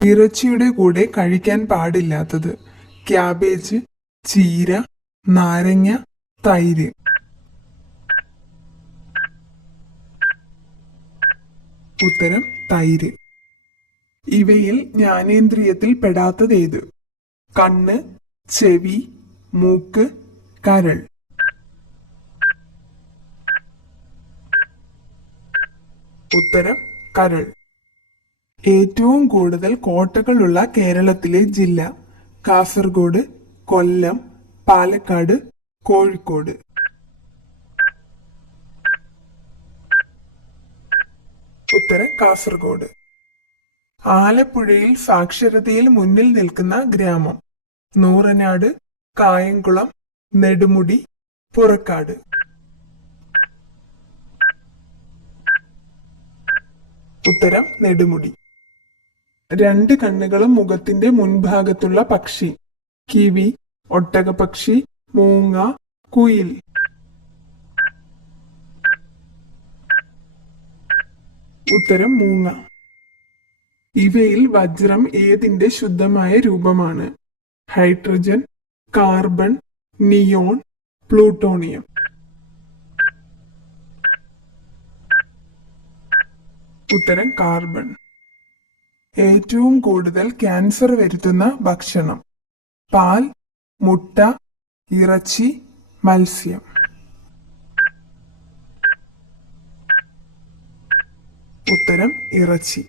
ഇറച്ചിയുടെ കൂടെ കഴിക്കാൻ പാടില്ലാത്തത്: ക്യാബേജ്, ചീര, നാരങ്ങ, തൈര്. ഉത്തരം തൈര്. ഇവയിൽ ജ്ഞാനേന്ദ്രിയത്തിൽ പെടാത്തതേത്? കണ്ണ്, ചെവി, മൂക്ക്, കരൾ. ഉത്തരം കരൾ. ഏറ്റവും കൂടുതൽ കോട്ടകളുള്ള കേരളത്തിലെ ജില്ല: കാസർഗോഡ്, കൊല്ലം, പാലക്കാട്, കോഴിക്കോട്. ഉത്തരം കാസർഗോഡ്. ആലപ്പുഴയിൽ സാക്ഷരതയിൽ മുന്നിൽ നിൽക്കുന്ന ഗ്രാമം: നൂറനാട്, കായംകുളം, നെടുമുടി, പുറക്കാട്. ഉത്തരം നെടുമുടി. രണ്ട് കണ്ണുകളും മുഖത്തിന്റെ മുൻഭാഗത്തുള്ള പക്ഷി: കിവി, ഒട്ടകപക്ഷി, മൂങ്ങ, കുയിൽ. ഉത്തരം മൂങ്ങ. ഇവയിൽ വജ്രം ഏതിന്റെ ശുദ്ധമായ രൂപമാണ്? Hydrogen, carbon, neon, plutonium. ഉത്തരം കാർബൺ. ഏറ്റവും കൂടുതൽ ക്യാൻസർ വരുത്തുന്ന ഭക്ഷണം: പാൽ, മുട്ട, ഇറച്ചി, മത്സ്യം. ഉത്തരം ഇറച്ചി.